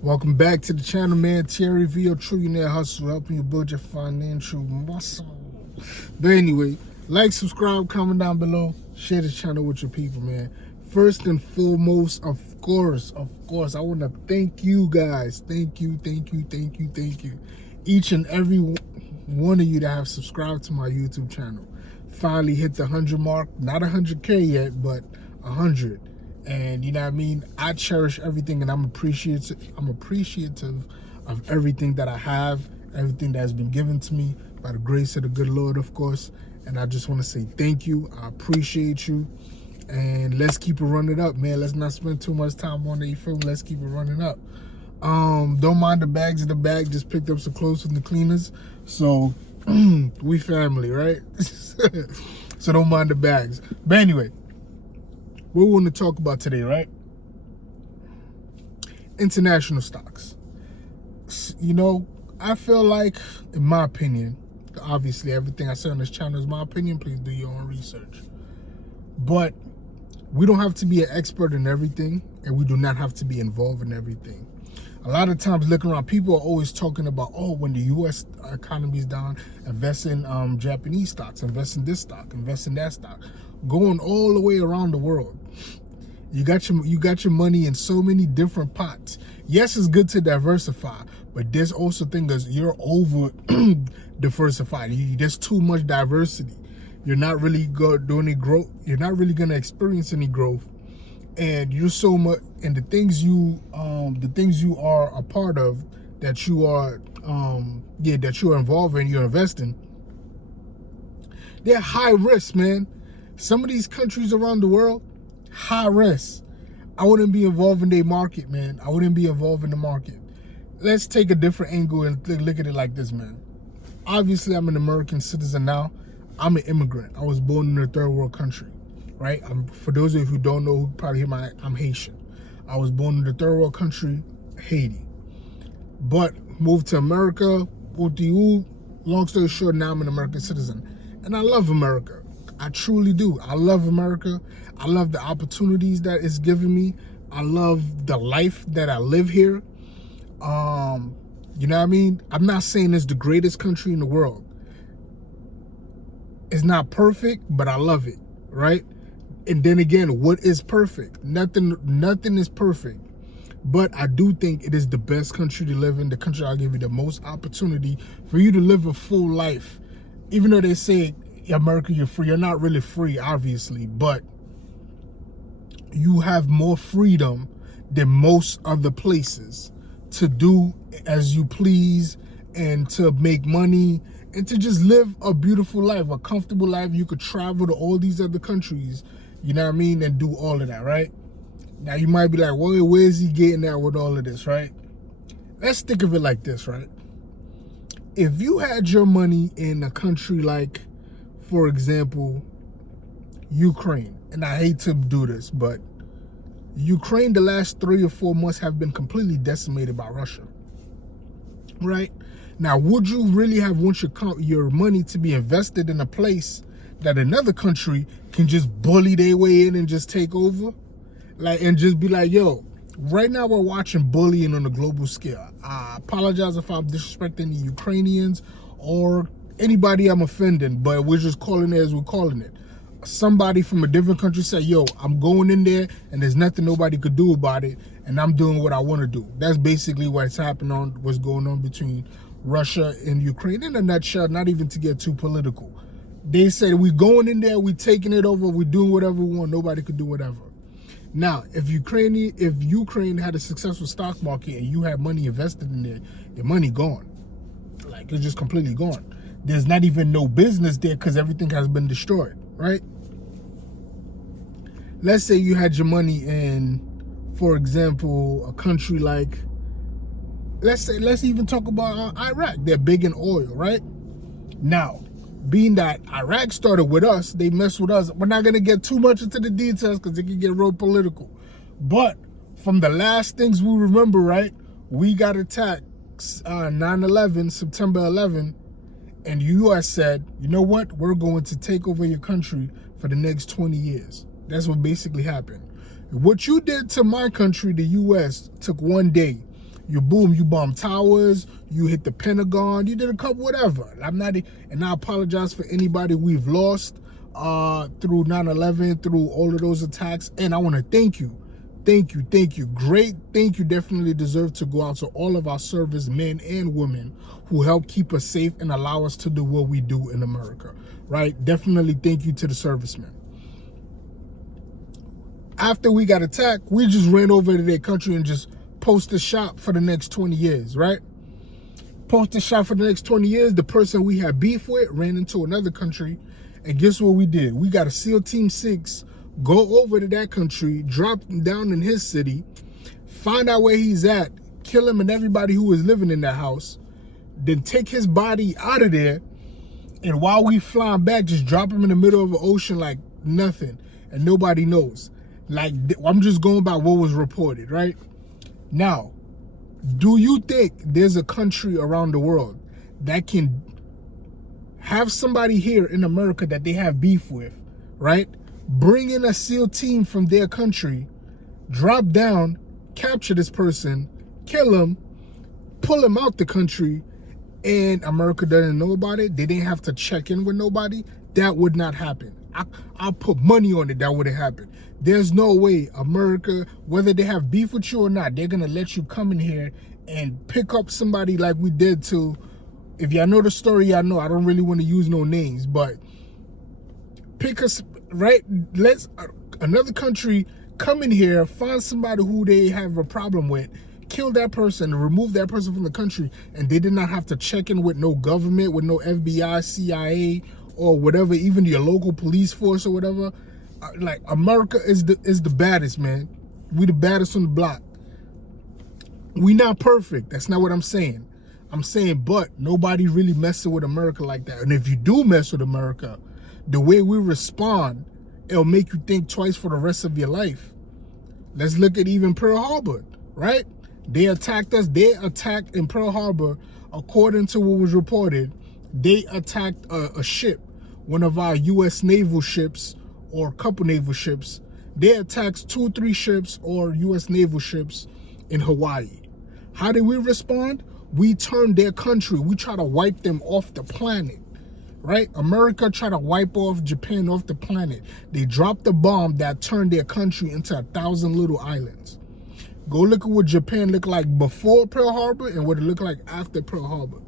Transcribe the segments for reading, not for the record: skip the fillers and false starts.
Welcome back to the channel, man. Terry V, your trillionaire hustle, helping you build your financial muscle. But anyway, like, subscribe, comment down below, share the channel with your people, man. First and foremost, of course, I want to thank you guys. Thank you. Each and every one of you that have subscribed to my YouTube channel. Finally hit the 100 mark. Not 100K yet, but 100. And you know what I mean? I cherish everything, and I'm appreciative of everything that I have, everything that has been given to me by the grace of the good Lord, of course. And I just want to say thank you. I appreciate you. And let's keep it running up, man. Let's not spend too much time on it, you feel me? Let's keep it running up. Don't mind the bags in the bag. Just picked up some clothes from the cleaners. So we family, right? So don't mind the bags. But anyway, what we want to talk about today, right? International stocks. You know, I feel like, in my opinion, obviously everything I say on this channel is my opinion. Please do your own research. But we don't have to be an expert in everything, and we do not have to be involved in everything. A lot of times looking around, people are always talking about, oh, when the U.S. economy is down, invest in Japanese stocks, invest in this stock, invest in that stock, going all the way around the world. You got your money in so many different pots. Yes, it's good to diversify, but there's also things that you're over diversified. There's too much diversity. You're not really going to do any growth. You're not really going to experience any growth. And you're so much, and the things you are a part of, that you are that you're involved in, you're investing, they're high risk, man. Some of these countries around the world, high risk. I wouldn't be involved in their market, man. I wouldn't be involved in the market. Let's take a different angle and look at it like this, man. Obviously, I'm an American citizen now. I'm an immigrant. I was born in a third world country, right? For those of you who don't know, who probably hear I'm Haitian. I was born in the third world country, Haiti. But moved to America, long story short, now I'm an American citizen. And I love America. I truly do. I love America. I love the opportunities that it's given me. I love the life that I live here. You know what I mean? I'm not saying it's the greatest country in the world. It's not perfect, but I love it, right? And then again, what is perfect? Nothing is perfect. But I do think it is the best country to live in, the country I'll give you the most opportunity for you to live a full life. Even though they say, America, you're free. You're not really free, obviously, but you have more freedom than most other places to do as you please and to make money and to just live a beautiful life, a comfortable life. You could travel to all these other countries, you know what I mean, and do all of that, right? Now, you might be like, well, where is he getting at with all of this, right? Let's think of it like this, right? If you had your money in a country like, for example, Ukraine, and I hate to do this, but Ukraine the last 3 or 4 months have been completely decimated by Russia, right? Now, would you really want your money to be invested in a place that another country can just bully their way in and just take over? Like, and just be like, yo, right now we're watching bullying on a global scale. I apologize if I'm disrespecting the Ukrainians or anybody I'm offending, but we're just calling it as we're calling it. Somebody from a different country say, yo, I'm going in there and there's nothing nobody could do about it, and I'm doing what I want to do. That's basically what's going on between Russia and Ukraine. In a nutshell, not even to get too political. They said, we're going in there, we're taking it over, we're doing whatever we want, nobody could do whatever. Now, if Ukraine had a successful stock market and you had money invested in there, your money gone. Like, it's just completely gone. There's not even no business there because everything has been destroyed, right? Let's say you had your money in, for example, a country like, let's even talk about Iraq. They're big in oil, right? Now, being that Iraq started with us, they messed with us. We're not going to get too much into the details because it can get real political. But from the last things we remember, right, we got attacked 9/11, September 11, and the U.S. said, you know what, we're going to take over your country for the next 20 years. That's what basically happened. What you did to my country, the U.S., took one day. You bomb towers, you hit the Pentagon, you did a couple whatever. And I apologize for anybody we've lost through 9/11, through all of those attacks. And I want to thank you. Thank you. Great thank you definitely deserve to go out to all of our servicemen and women who help keep us safe and allow us to do what we do in America, right? Definitely thank you to the servicemen. After we got attacked, we just ran over to their country and just posted shop for the next 20 years, right? Posted shop for the next 20 years. The person we had beef with ran into another country, and guess what we did? We got a SEAL Team 6 go over to that country, drop him down in his city, find out where he's at, kill him and everybody who was living in that house, then take his body out of there, and while we flying back, just drop him in the middle of the ocean like nothing, and nobody knows. Like, I'm just going by what was reported, right? Now, do you think there's a country around the world that can have somebody here in America that they have beef with, right? Bring in a SEAL team from their country, drop down, capture this person, kill him, pull him out the country, and America doesn't know about it? They didn't have to check in with nobody? That would not happen. I'll put money on it that wouldn't happen. There's no way America, whether they have beef with you or not, they're going to let you come in here and pick up somebody like we did to, if y'all know the story, y'all know. I don't really want to use no names, but pick us, right? Let's another country come in here, find somebody who they have a problem with, kill that person, remove that person from the country, and they did not have to check in with no government, with no FBI, CIA, or whatever, even your local police force or whatever. Like, America is the baddest, man. We the baddest on the block. We not perfect. That's not what I'm saying. I'm saying, but nobody really messing with America like that. And if you do mess with America, the way we respond, it'll make you think twice for the rest of your life. Let's look at even Pearl Harbor, right? They attacked us. They attacked in Pearl Harbor, according to what was reported. They attacked a ship, one of our U.S. naval ships, or a couple naval ships. They attacked 2 or 3 ships or U.S. naval ships in Hawaii. How did we respond? We turned their country. We try to wipe them off the planet, right? America tried to wipe off Japan off the planet. They dropped a bomb that turned their country into 1,000 little islands. Go look at what Japan looked like before Pearl Harbor and what it looked like after Pearl Harbor.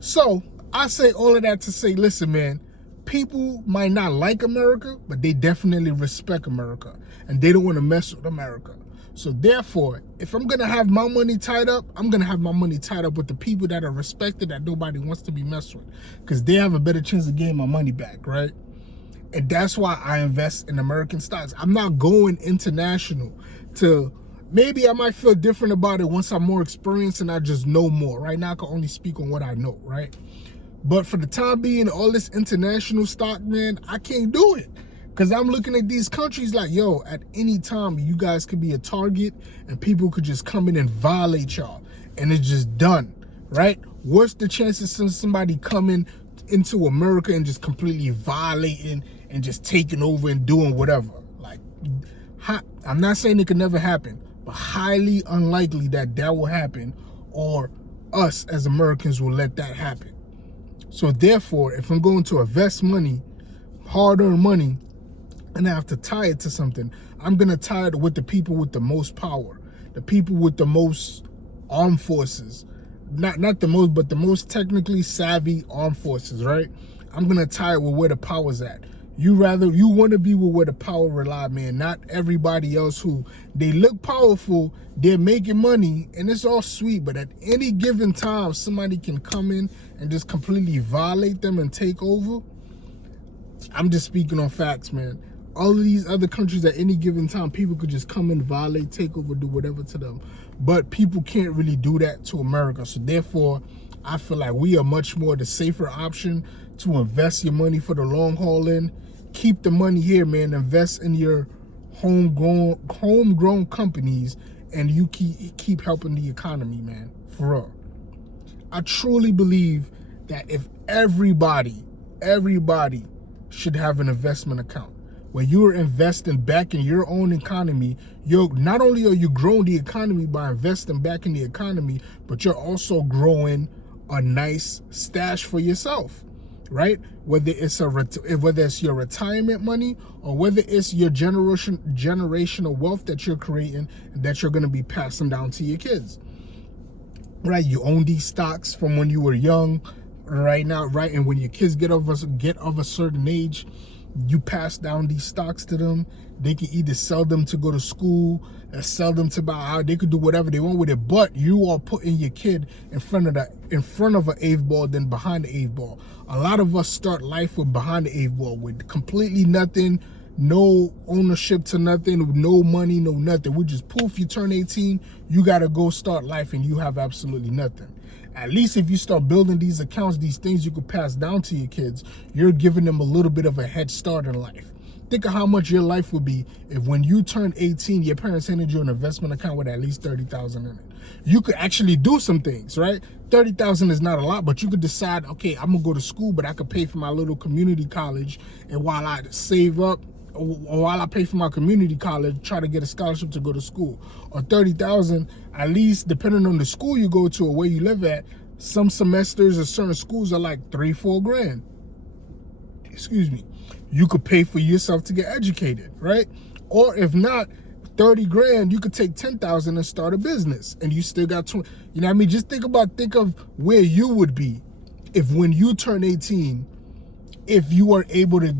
So I say all of that to say, listen, man, people might not like America, but they definitely respect America, and they don't want to mess with America. So therefore, if I'm going to have my money tied up, I'm going to have my money tied up with the people that are respected, that nobody wants to be messed with, because they have a better chance of getting my money back, right? And that's why I invest in American stocks. I'm not going international to, maybe I might feel different about it once I'm more experienced and I just know more. Right now, I can only speak on what I know, right? But for the time being, all this international stock, man, I can't do it. Because I'm looking at these countries like, yo, at any time, you guys could be a target and people could just come in and violate y'all. And it's just done, right? What's the chances of somebody coming into America and just completely violating and just taking over and doing whatever? Like, I'm not saying it could never happen, but highly unlikely that that will happen, or us as Americans will let that happen. So therefore, if I'm going to invest money, hard-earned money, and I have to tie it to something, I'm going to tie it with the people with the most power, the people with the most armed forces. Not the most, but the most technically savvy armed forces, right? I'm going to tie it with where the power's at. You want to be with where the power reside, man, not everybody else who, they look powerful, they're making money, and it's all sweet, but at any given time, somebody can come in and just completely violate them and take over. I'm just speaking on facts, man. All of these other countries, at any given time, people could just come in, violate, take over, do whatever to them. But people can't really do that to America. So therefore, I feel like we are much more the safer option to invest your money for the long haul in. Keep the money here, man. Invest in your homegrown companies, and you keep helping the economy, man. For real. I truly believe that if everybody should have an investment account, where you're investing back in your own economy. You're not only are you growing the economy by investing back in the economy, but you're also growing a nice stash for yourself, right? Whether it's your retirement money or whether it's your generational wealth that you're creating and that you're going to be passing down to your kids, right? You own these stocks from when you were young, right now, right? And when your kids get of a certain age, you pass down these stocks to them. They can either sell them to go to school or sell them to buy out. They could do whatever they want with it, but you are putting your kid in front of an eighth ball than behind the eighth ball. A lot of us start life with behind the eighth ball with completely nothing, no ownership to nothing, no money, no nothing. We just poof, you turn 18, you got to go start life and you have absolutely nothing. At least if you start building these accounts, these things you could pass down to your kids, you're giving them a little bit of a head start in life. Think of how much your life would be if when you turned 18, your parents handed you an investment account with at least $30,000 in it. You could actually do some things, right? $30,000 is not a lot, but you could decide, okay, I'm gonna go to school, but I could pay for my little community college, and while I save up, or while I pay for my community college, try to get a scholarship to go to school. Or $30,000, at least depending on the school you go to or where you live at, some semesters or certain schools are like $3-4 grand. Excuse me. You could pay for yourself to get educated, right? Or if not, 30 grand, you could take 10,000 and start a business, and you still got 20. You know what I mean? Just think of where you would be if when you turn 18, if you were able to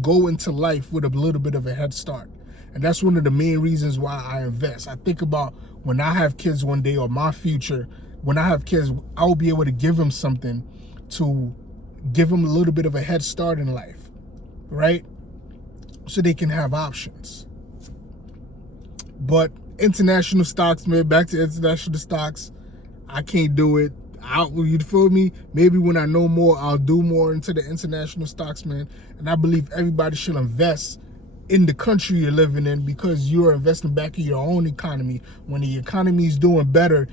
go into life with a little bit of a head start. And that's one of the main reasons why I invest. I think about when I have kids one day, or my future, when I have kids, I'll be able to give them something to give them a little bit of a head start in life, right? So they can have options. But international stocks, man, back to international stocks, I can't do it. You feel me? Maybe when I know more, I'll do more into the international stocks, man. And I believe everybody should invest in the country you're living in, because you're investing back in your own economy. When the economy is doing better,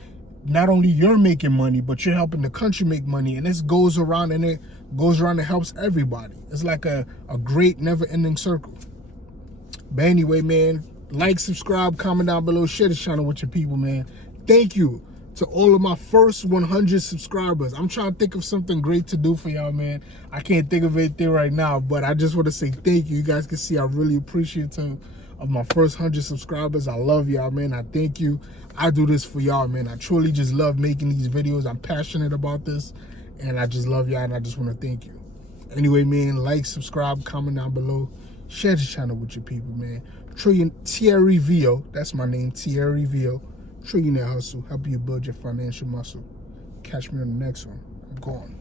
not only you're making money, but you're helping the country make money. And this goes around and helps everybody. It's like a great never-ending circle. But anyway, man, like, subscribe, comment down below, share this channel with your people, man. Thank you to all of my first 100 subscribers. I'm trying to think of something great to do for y'all, man. I can't think of anything right now, but I just want to say thank you. You guys can see I'm really appreciative of my first 100 subscribers. I love y'all, man. I thank you. I do this for y'all, man. I truly just love making these videos. I'm passionate about this, and I just love y'all, and I just want to thank you. Anyway, man, like, subscribe, comment down below. Share this channel with your people, man. Thierry Vio, that's my name, Thierry Vio. Trillionaire Hustle, help you build your financial muscle. Catch me on the next one. I'm gone.